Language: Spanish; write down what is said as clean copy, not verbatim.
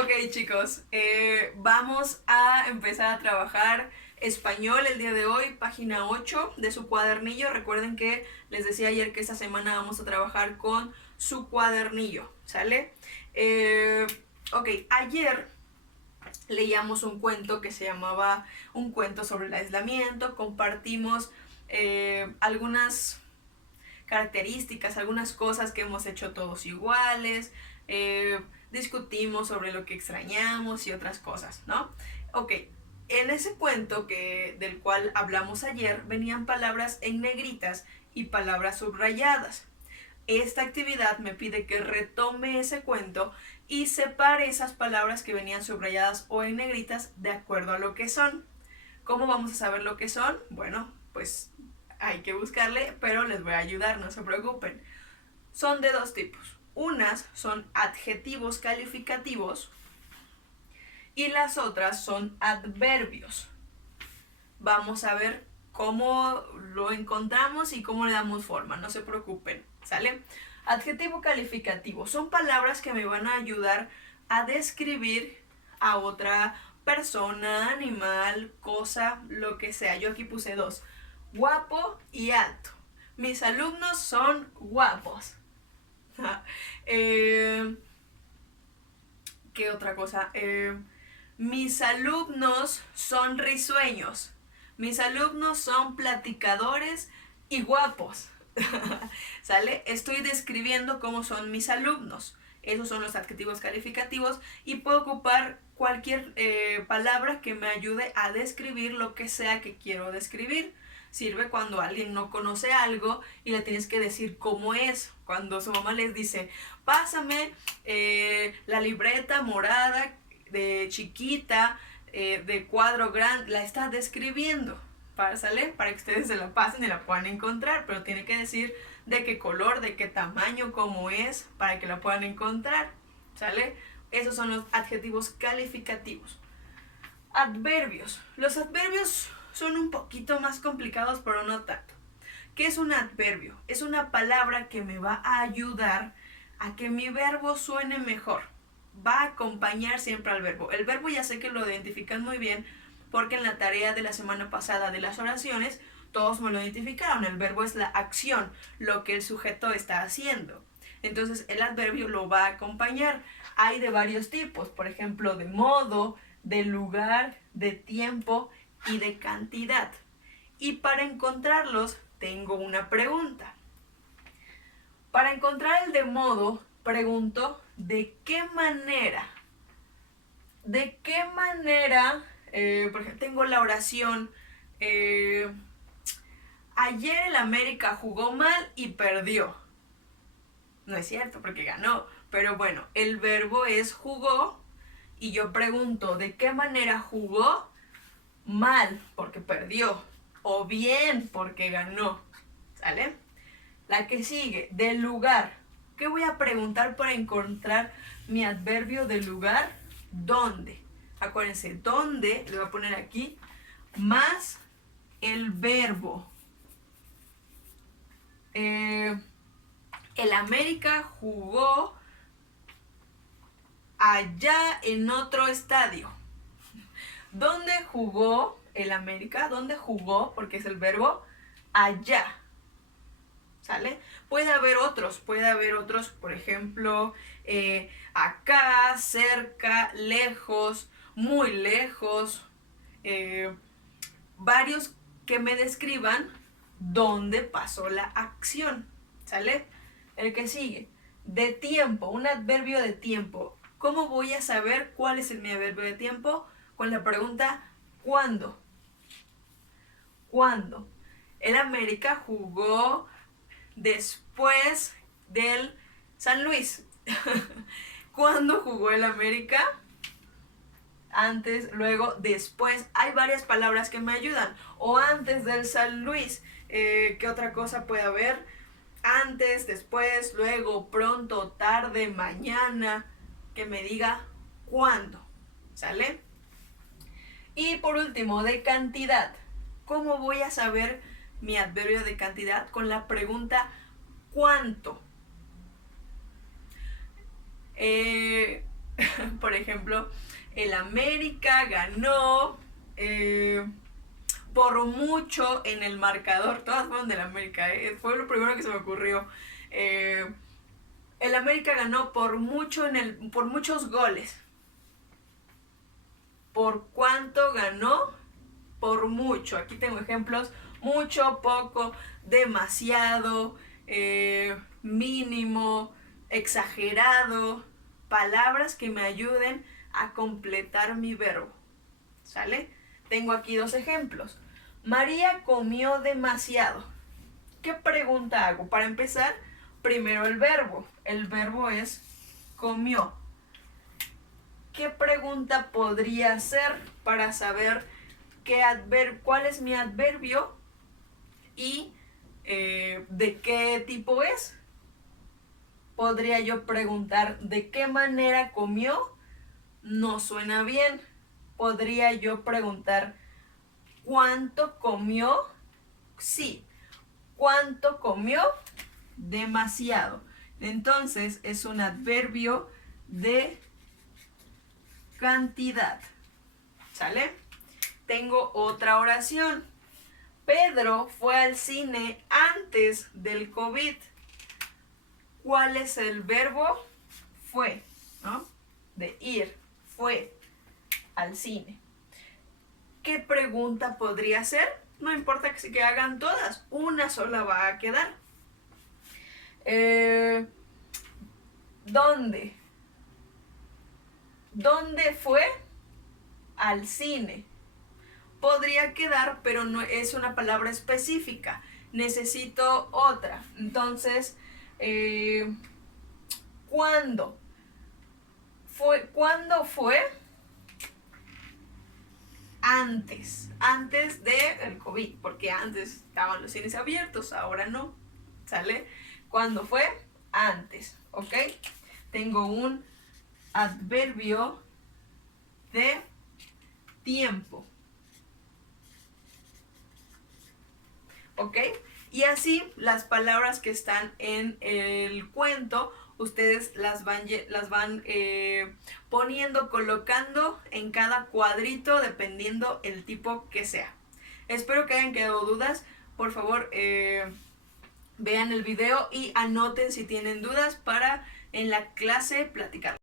Ok, chicos, vamos a empezar a trabajar español el día de hoy, página 8 de su cuadernillo. Recuerden que les decía ayer que esta semana vamos a trabajar con su cuadernillo, ¿sale? Eh, ok, ayer leíamos un cuento que se llamaba Un cuento sobre el aislamiento. Compartimos algunas características, algunas cosas que hemos hecho todos iguales, discutimos sobre lo que extrañamos y otras cosas, ¿no? Ok, en ese cuento del cual hablamos ayer venían palabras en negritas y palabras subrayadas. Esta actividad me pide que retome ese cuento y separe esas palabras que venían subrayadas o en negritas de acuerdo a lo que son. ¿Cómo vamos a saber lo que son? Bueno, pues hay que buscarle, pero les voy a ayudar, no se preocupen. Son de dos tipos. Unas son adjetivos calificativos y las otras son adverbios. Vamos a ver cómo lo encontramos y cómo le damos forma, no se preocupen, ¿sale? Adjetivo calificativo son palabras que me van a ayudar a describir a otra persona, animal, cosa, lo que sea. Yo aquí puse dos: guapo y alto. Mis alumnos son guapos. ¿Qué otra cosa? Mis alumnos son risueños. Mis alumnos son platicadores y guapos. ¿Sale? Estoy describiendo cómo son mis alumnos. Esos son los adjetivos calificativos y puedo ocupar cualquier palabra que me ayude a describir lo que sea que quiero describir. Sirve cuando alguien no conoce algo y le tienes que decir cómo es. Cuando su mamá les dice, pásame la libreta morada de chiquita, de cuadro grande, la está describiendo. ¿Sale? Para que ustedes se la pasen y la puedan encontrar, pero tiene que decir de qué color, de qué tamaño, cómo es, para que la puedan encontrar, ¿sale? Esos son los adjetivos calificativos. Adverbios. Los adverbios son un poquito más complicados, pero no tanto. ¿Qué es un adverbio? Es una palabra que me va a ayudar a que mi verbo suene mejor. Va a acompañar siempre al verbo. El verbo ya sé que lo identifican muy bien, porque en la tarea de la semana pasada de las oraciones todos me lo identificaron. El verbo es la acción, lo que el sujeto está haciendo. Entonces el adverbio lo va a acompañar. Hay de varios tipos, por ejemplo, de modo, de lugar, de tiempo y de cantidad. Y para encontrarlos tengo una pregunta. Para encontrar el de modo, pregunto ¿de qué manera? ¿De qué manera? Por ejemplo, tengo la oración, ayer el América jugó mal y perdió. No es cierto, porque ganó. Pero bueno, el verbo es jugó y yo pregunto, ¿de qué manera jugó? Mal, porque perdió. O bien, porque ganó. ¿Sale? La que sigue, del lugar. ¿Qué voy a preguntar para encontrar mi adverbio de lugar? ¿Dónde? Acuérdense, ¿dónde? Le voy a poner aquí, más el verbo. El América jugó allá en otro estadio. ¿Dónde jugó el América? ¿Dónde jugó? Porque es el verbo allá. ¿Sale? Puede haber otros, por ejemplo, acá, cerca, lejos, muy lejos, varios que me describan dónde pasó la acción, ¿sale? El que sigue, de tiempo, un adverbio de tiempo. ¿Cómo voy a saber cuál es mi adverbio de tiempo? Con la pregunta, ¿cuándo? ¿Cuándo? El América jugó después del San Luis. ¿Cuándo jugó el América? Antes, luego, después. Hay varias palabras que me ayudan. O antes del San Luis. ¿Qué otra cosa puede haber? Antes, después, luego, pronto, tarde, mañana. Que me diga cuándo. ¿Sale? Y por último, de cantidad. ¿Cómo voy a saber mi adverbio de cantidad? Con la pregunta ¿cuánto? Por por ejemplo, el América ganó por mucho en el marcador. Todas fueron del América, fue lo primero que se me ocurrió. El América ganó por mucho por muchos goles. ¿Por cuánto ganó? Por mucho. Aquí tengo ejemplos: mucho, poco, demasiado, mínimo, exagerado. Palabras que me ayuden a completar mi verbo. ¿Sale? Tengo aquí dos ejemplos. María comió demasiado. ¿Qué pregunta hago? Para empezar, primero el verbo. El verbo es comió. ¿Qué pregunta podría hacer para saber cuál es mi adverbio y de qué tipo es? Podría yo preguntar ¿de qué manera comió? No suena bien. Podría yo preguntar ¿cuánto comió? Sí. ¿Cuánto comió? Demasiado. Entonces es un adverbio de cantidad. ¿Sale? Tengo otra oración. Pedro fue al cine antes del COVID. ¿Cuál es el verbo? Fue, ¿no? De ir. Fue al cine. ¿Qué pregunta podría ser? No importa que hagan todas, una sola va a quedar. ¿Dónde? ¿Dónde fue? Al cine. Podría quedar, pero no es una palabra específica. Necesito otra. Entonces, ¿cuándo? ¿Cuándo fue? Antes del COVID, porque antes estaban los cines abiertos, ahora no. ¿Sale? ¿Cuándo fue? Antes, ¿ok? Tengo un adverbio de tiempo. ¿Ok? Y así las palabras que están en el cuento, ustedes las van poniendo, colocando en cada cuadrito dependiendo el tipo que sea. Espero que hayan quedado dudas. Por favor, vean el video y anoten si tienen dudas para en la clase platicar.